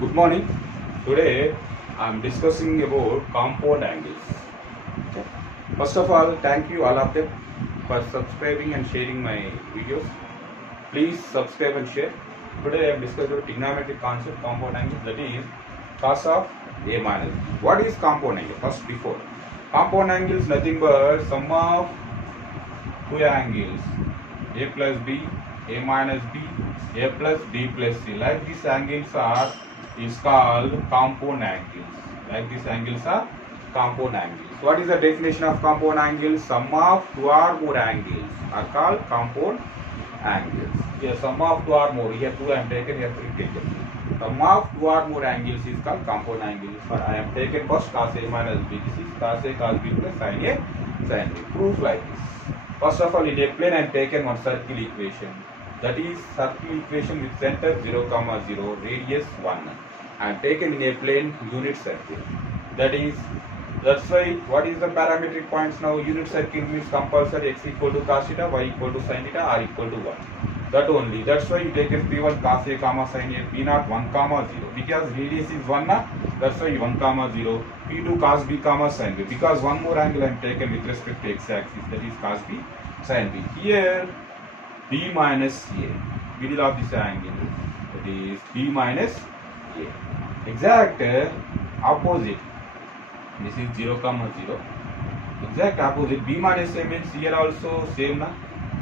Good morning. Today I am discussing about compound angles. Okay. First of all, thank you all of them for subscribing and sharing my videos. Please subscribe and share. Today I am discussing about trigonometric concept compound angle, that is cos of A minus B. What is compound angle? First, before compound angle is nothing but sum of two angles, A plus B, A minus B, A plus D plus C. Like these angles are is called compound angles. Like these angles are compound angles. What is the definition of compound angles? Sum of two or more angles are called compound angles. Here sum of two or more. Here two I am taken. Here three taken. Sum of two or more angles is called compound angles. For I am taken first cos A minus B. This is cos A cos B plus sin A sin B. Proof like this. First of all, in a plane I am taken one circle equation. That is circle equation with center 0, 0, radius 1. I am taken in a plane unit circle. That's why what is the parametric points now? Unit circle means compulsory x equal to cos theta, y equal to sin theta, r equal to 1. That only. That's why you taken P1 cos A comma sin A, P0 1 comma 0. Because radius is 1, that's why 1 comma 0. P2 cos B comma sin B. Because one more angle I am taken with respect to x axis, that is cos B sin B. Here B minus A, middle of this angle, that is B minus A. Exact opposite. This is 0 comma 0. Exact opposite. B minus A means here also same na.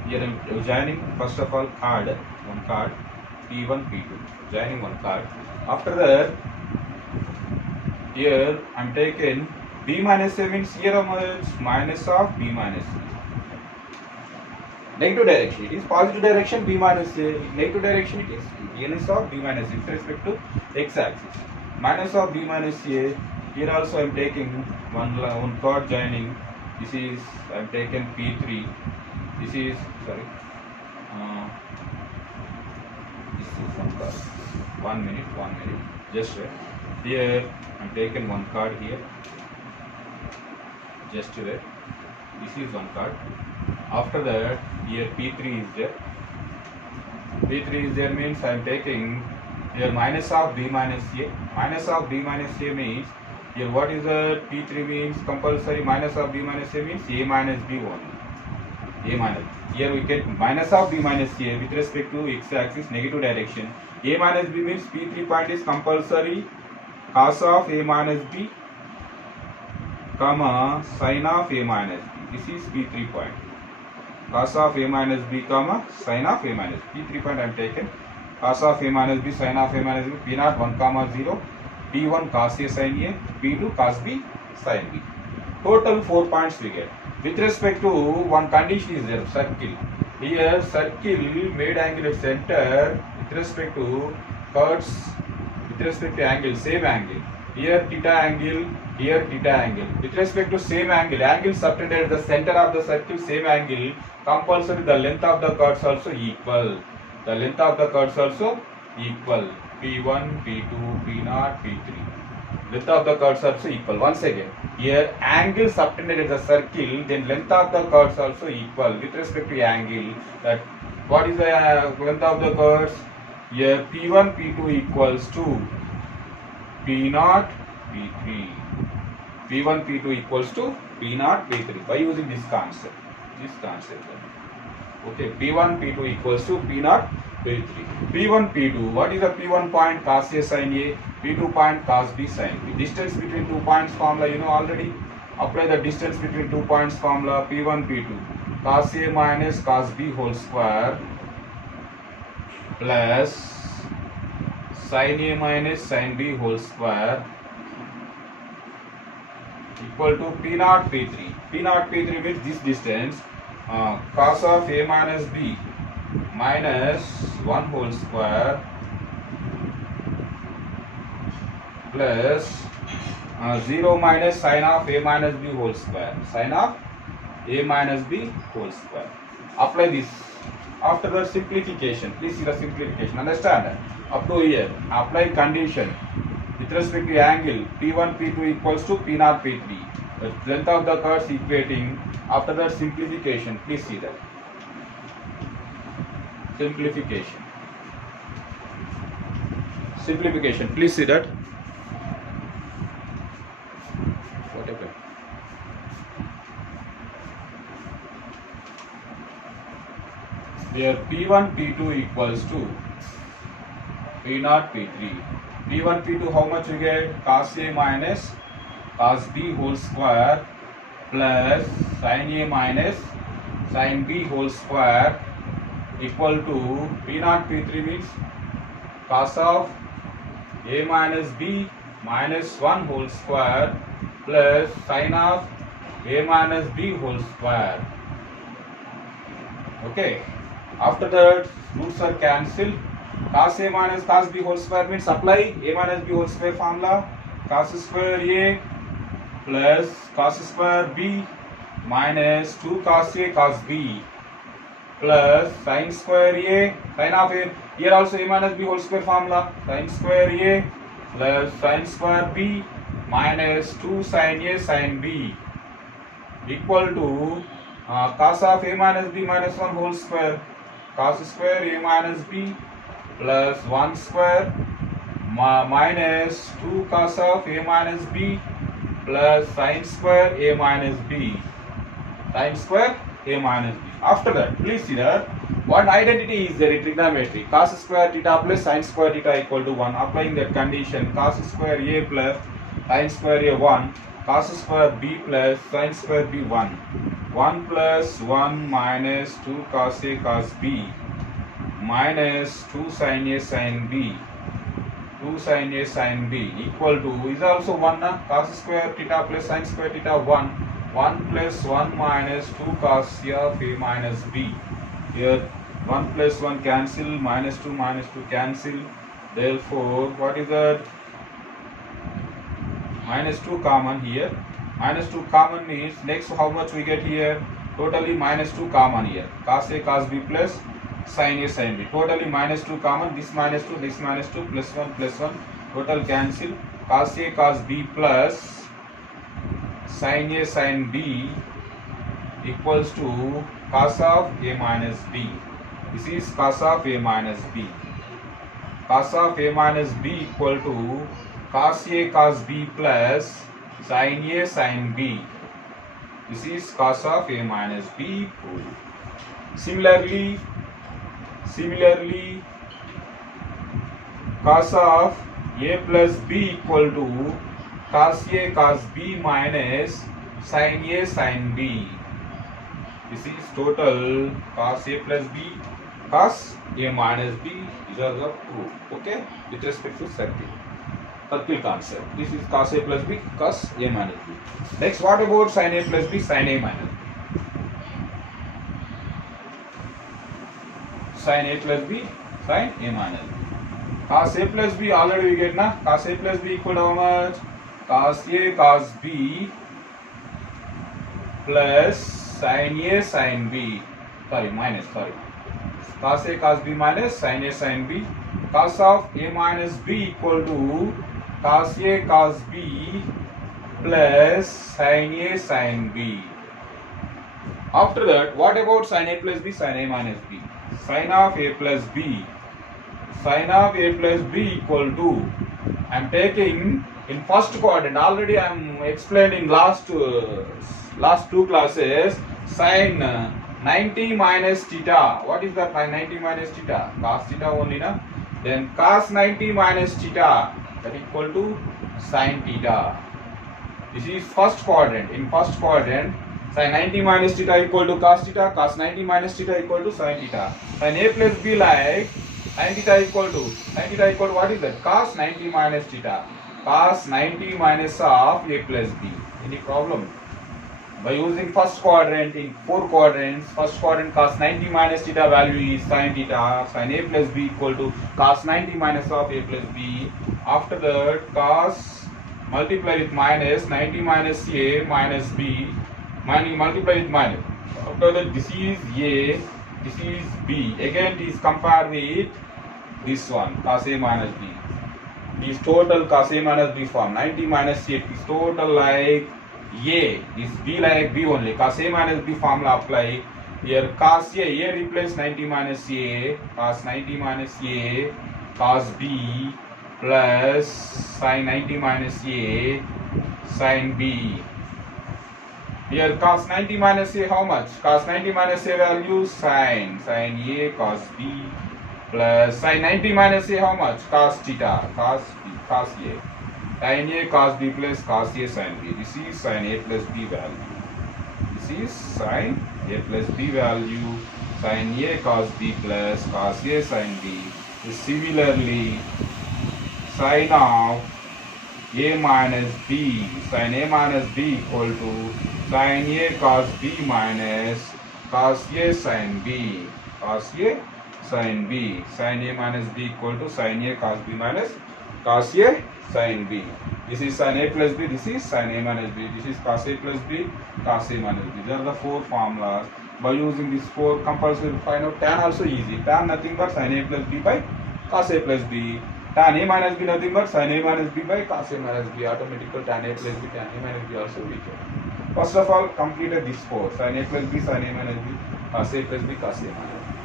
Here I am joining first of all one card, P1, P2. Joining one card. After that, here I am taken B minus A means here minus of B minus A. Negative direction, it is positive direction B minus A. Negative direction, it is minus of B minus A with respect to x axis. Minus of B minus A. Here also I am taking one chord joining. This is I am taken P3. This is sorry. This is one card. 1 minute. Just wait. Here I am taken one card here. Just wait. This is one card. After that, here P3 is there. P3 is there means I am taking here minus of B minus A. Minus of B minus A means here what is the P3 means compulsory minus of B minus A means A minus B only. A minus. Here we get minus of B minus A with respect to x axis negative direction. A minus B means P3 point is compulsory cos of A minus B comma sin of A minus B. This is P3 point. Cos of A minus B comma sin of A minus B. P3 point I am taken. Cos of A minus B sin of A minus B. P0 1 comma 0. P1 cos A sin A. P2 cos B sin B. Total 4 points we get. With respect to one condition is there, circle. Here circle made angle at center with respect to chords, with respect to angle, same angle. Here theta angle, here theta angle. With respect to same angle subtended at the center of the circle, same angle, compulsory the length of the chords also equal. The length of the chords also equal. P1, P2, P0, P3. Length of the chords also equal. Once again, here angle subtended at the circle, then length of the chords also equal with respect to angle. That what is the length of the chords? Here P1, P2 equals to P0, P3. P1, P2 equals to P0, P3 by using this concept. Okay, P1, P2 equals to P0, P3. P1, P2. What is the P1 point? Cos A sin A. P2 point cos B sin B. Distance between 2 points formula you know already. Apply the distance between 2 points formula. P1, P2. Cos A minus cos B whole square plus sin A minus sin B whole square equal to P0, P3. P0, P3 means this distance. Cos of A minus B minus 1 whole square plus 0 minus sin of A minus B whole square. Sin of A minus B whole square. Apply this. After the simplification, please see the simplification. Understand? Up to here, apply condition with respect to angle P1, P2 equals to P0, P3. The length of the curves equating. After that simplification, please see that. Simplification. simplification. Please see that. Whatever. Here P1, P2 equals to P0, P3. P1, P2, how much you get? Cos A minus cos B whole square plus sin A minus sin B whole square equal to P0, P3 means cos of A minus B minus 1 whole square plus sin of A minus B whole square. Okay. After that, roots are cancelled. Cos A minus cos B whole square means apply A minus B whole square formula. Cos square A plus cos square B minus 2 cos A cos B plus sin square A, sin of A, here also A minus B whole square formula, sin square A plus sin square B minus 2 sin A sin B equal to cos of A minus B minus 1 whole square, cos square A minus B plus 1 square minus 2 cos of A minus B plus sin square A minus B, sin square A minus B. After that, please see that one identity is there in trigonometry. Cos square theta plus sin square theta equal to 1. Applying that condition, cos square A plus sin square A 1, cos square B plus sin square B 1. 1 plus 1 minus 2 cos A cos B minus 2 sin A sin B, 2 sin A sin B equal to, is also 1 na? Cos square theta plus sin square theta 1, 1 plus 1 minus 2 cos A of A minus B. Here 1 plus 1 cancel, minus 2 cancel, therefore what is that? Minus 2 common here. Minus 2 common means next how much we get here? Totally minus 2 common here. Cos A cos B plus sin A sin B. Totally minus 2 common. This minus 2 plus 1. Total cancel. Cos A cos B plus sin A sin B equals to cos of A minus B. This is cos of A minus B. Cos of A minus B equal to cos A cos B plus sin A sin B. This is cos of A minus B. Similarly, cos of A plus B equal to cos A cos B minus sin A sin B. This is total cos A plus B cos A minus B. These are the proof. Okay, with respect to circle concept. This is cos A plus B cos A minus B. Next, what about sin A plus B sin A minus B? Sin A plus B sin A minus B. Cos A plus B already we get na. Cos A plus B equal to how much? Cos A cos B plus sin A sin B. Cos A cos B minus sin A sin B. Cos of A minus B equal to cos A cos B plus sin A sin B. After that, what about sin A plus B sin A minus B? Sin of A plus B. Sin of A plus B equal to, I am taking in first quadrant. Already I am explaining last two classes. Sin 90 minus theta. What is that 90 minus theta? Cos theta only na. Then cos 90 minus theta, that equal to sin theta. This is first quadrant. In first quadrant, sin 90 minus theta equal to cos theta, cos 90 minus theta equal to sin theta. Sin A plus B like sin theta equal to what is that? Cos 90 minus theta. Cos 90 minus of A plus B. Any problem? By using first quadrant in 4 quadrants, first quadrant cos 90 minus theta value is sin theta, sin A plus B equal to cos 90 minus of A plus B. After that, cos multiply with minus 90 minus A minus B, multiply with minus. After that, this is A, this is B. Again, it is compared with this one, cos A minus B. This total cos A minus B form, 90 minus A, is total like A, this B like B only. Cos A minus B formula apply. Here cos A replace 90 minus A, cos 90 minus A, cos B plus sine 90 minus A sine B. Here cos 90 minus A how much? Cos 90 minus A value sine A cos B plus sine 90 minus A how much? Cos theta cos B cos A. Sine A cos B plus cos A sine B. This is sine A plus B value. This is sine A plus B value. Sine A cos B plus cos A sine B. Similarly, sine of A minus B, sine A minus B equal to sine A cos B minus cos A sine B. Cos A sine B. Sine A minus B equal to sine A cos B minus cos A sine B. This is sine A plus B, this is sine A minus B, this is cos A plus B, cos A minus B. These are the four formulas. By using these four, compulsory find out tan also easy. Tan nothing but sine A plus B by cos A plus B. Tan A minus B nothing but sine A minus B by cos A minus B. Automatical tan A plus B, tan A minus B also we get. First of all, completed these four. Sine A plus B, sine A minus B, cos A plus B, cos A minus B.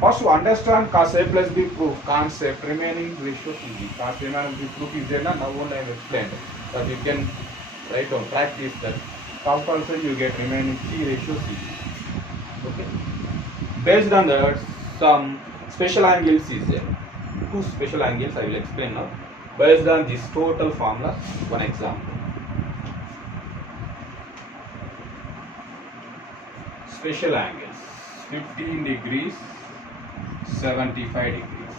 First to understand cos A plus B proof concept, remaining ratios easy. Cos A minus B proof is there now only I have explained. But you can write down, practice that. Compulsory you get remaining three ratios easy. Okay. Based on that, some special angles is there. Two special angles I will explain now. Based on this total formula, one example. Special angles 15 degrees, 75 degrees.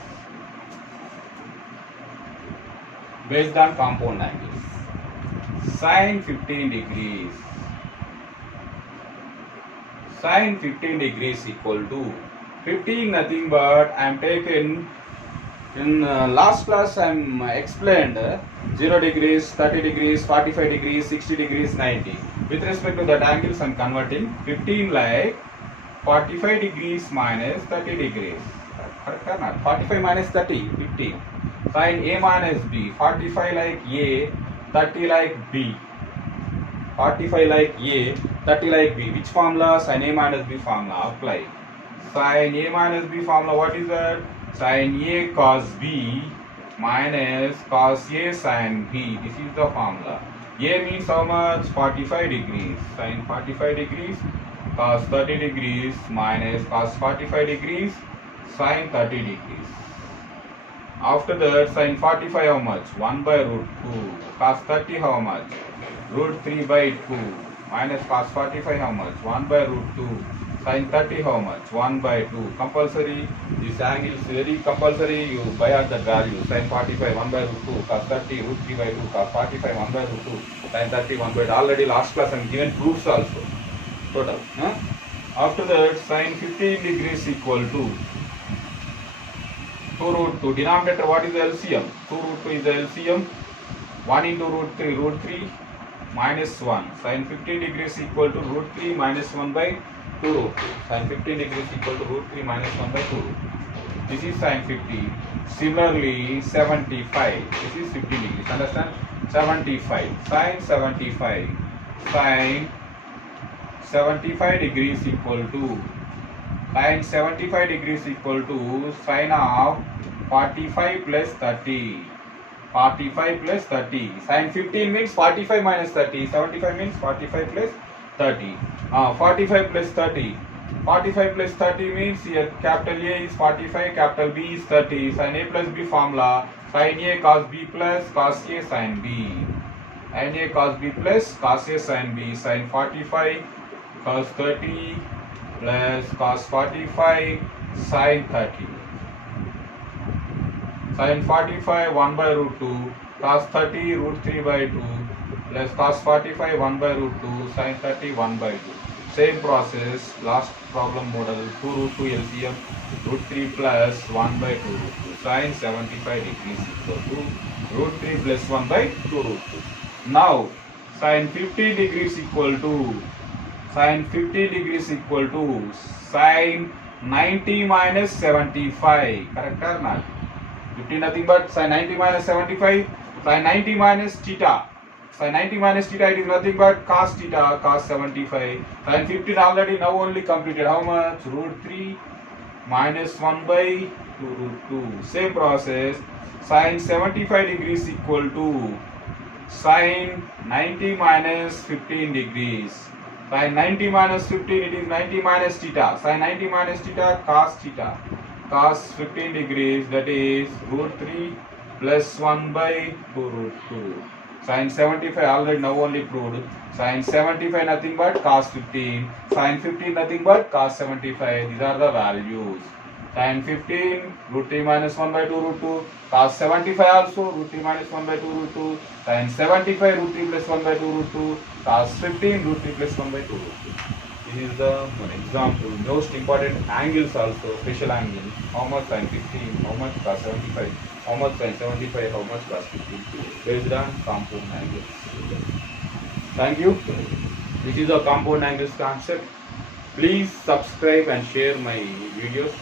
Based on compound angles. Sine 15 degrees. Sine 15 degrees equal to 15 nothing but I am taken in last class I am explained 0 degrees, 30 degrees, 45 degrees, 60 degrees, 90. With respect to that angles I am converting 15 like 45 degrees minus 30 degrees. Correct or not? 45 minus 30, 15. Sine A minus B, 45 like A, 30 like B. 45 like A, 30 like B. Which formula? Sine A minus B formula. Apply. Sine A minus B formula, what is that? Sine A cos B minus cos A sine B. This is the formula. A means how much? 45 degrees. Sine 45 degrees cos 30 degrees minus cos 45 degrees sine 30 degrees. After that, sine 45 how much? 1 by root 2. Cos 30 how much? Root 3 by 2 minus cos 45 how much? 1 by root 2. Sin 30 how much? 1 by 2. Compulsory. This angle is very compulsory. You by out the value. Sin 45 1 by root 2. Cos 30 root 3 by 2. Cos 45 1 by root 2. Sin 30 1 by 2. Already last class I am given proofs also. Total. After that, sin 15 degrees equal to 2 root 2. Denominator, what is the LCM? 2 root 2 is the LCM. 1 into root 3 minus 1. Sin 15 degrees equal to root 3 minus 1 by 2 root 2. Sin 15 degrees equal to root 3 minus 1 by 2 root 2. This is sin 50. Similarly, 75. This is 15 degrees. Understand? 75. Sin 75. Sin 75 degrees equal to sin 75 degrees equal to sin of 45 plus 30. 45 plus 30. Sin 15 means 45 minus 30. 75 means 45 plus 30. 45 plus 30. 45 plus 30 means here capital A is 45, capital B is 30. Sin A plus B formula. Sin A cos B plus cos A sin B. Sin A cos B plus cos A sin B. Sin 45 cos 30 plus cos 45 sin 30. Sin 45 1 by root 2 cos 30 root 3 by 2 plus cos 45 1 by root 2 sin 30 1 by 2. Same process, last problem model 2 root 2 LCM root 3 plus 1 by 2 root 2 sin 75 degrees equal to root 3 plus 1 by 2 root 2. Now sin 50 degrees equal to sin 50 degrees equal to sin 90 minus 75. Correct or not? 50 nothing but sin 90 minus 75. Sin 90 minus theta. Sin 90 minus theta, it is nothing but cos theta, cos 75. Sin 15 already now only completed. How much? Root 3 minus 1 by 2 root 2. Same process. Sine 75 degrees equal to sine 90 minus 15 degrees. Sine 90 minus 15, it is 90 minus theta. Sine 90 minus theta, cos theta. Cos 15 degrees, that is root 3 plus 1 by 2 root 2. Sine 75 already now only proved. Sine 75 nothing but cos 15. Sine 15 nothing but cos 75. These are the values. Sine 15 root 3 minus 1 by 2 root 2. Cos 75 also root 3 minus 1 by 2 root 2. Sine 75 root 3 plus 1 by 2 root 2. Cos 15 root 3 plus 1 by 2 root 2. This is the one example. Most important angles also, special angles. How much sine 15, how much cos 75, how much sine 75, how much cos 15, based on compound angles. Thank you. This is a compound angles concept. Please subscribe and share my videos.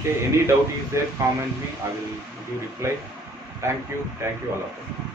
Okay, any doubt is there, comment me. I will give reply. Thank you all of you.